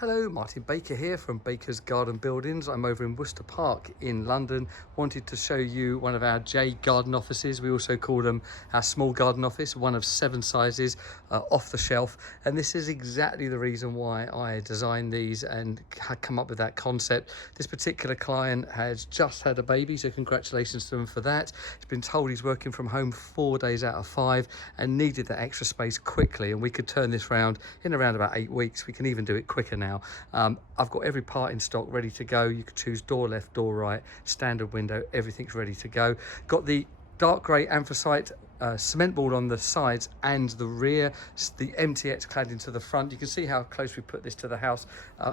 Hello, Martin Baker here from Baker's Garden Buildings. I'm over in Worcester Park in London. Wanted to show you one of our J garden offices. We also call them our small garden office, one of 7 sizes off the shelf. And this is exactly the reason why I designed these and come up with that concept. This particular client has just had a baby, so congratulations to him for that. He's been told he's working from home 4 days out of 5 and needed that extra space quickly. And we could turn this round in around about 8 weeks. We can even do it quicker now. I've got every part in stock ready to go. You could choose door left, door right, standard window, everything's ready to go. Got the dark grey anthracite cement board on the sides and the rear, the MTX cladding to the front. You can see how close we put this to the house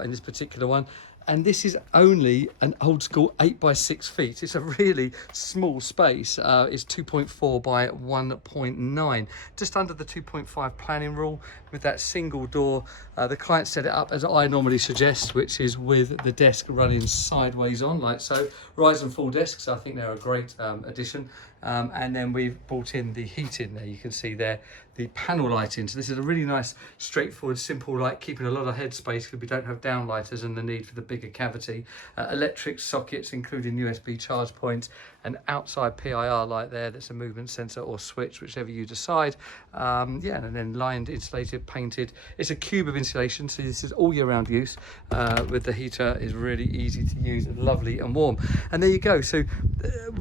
in this particular one. And this is only an old school 8 by 6 feet. It's a really small space. It's 2.4 by 1.9, just under the 2.5 planning rule with that single door. The client set it up as I normally suggest, which is with the desk running sideways on like so. Rise and fall desks, I think they're a great addition. And then we've brought in the heating there. You can see there the panel lighting. So this is a really nice, straightforward, simple light, keeping a lot of headspace because we don't have downlighters and the need for the bigger cavity. Electric sockets, including USB charge points, an outside PIR light there that's a movement sensor or switch, whichever you decide. Yeah, and then lined, insulated, painted. It's a cube of insulation, so this is all year round use. With the heater is really easy to use, lovely and warm. And there you go. So,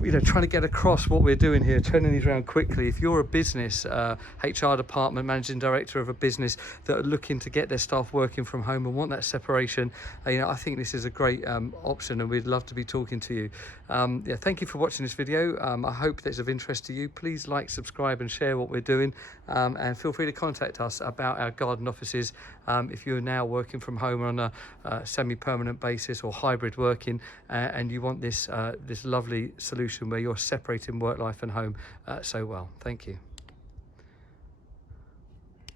you know, trying to get across what we're doing here, turning these around quickly. If you're a business, HR department, managing director of a business that are looking to get their staff working from home and want that separation, you know, I think this is a great option, and we'd love to be talking to you. Yeah, thank you for watching this video. I hope that's of interest to you. Please like, subscribe and share what we're doing, and feel free to contact us about our garden offices if you're now working from home on a semi-permanent basis or hybrid working, and you want this this lovely solution where you're separating work life and home so well. Thank you.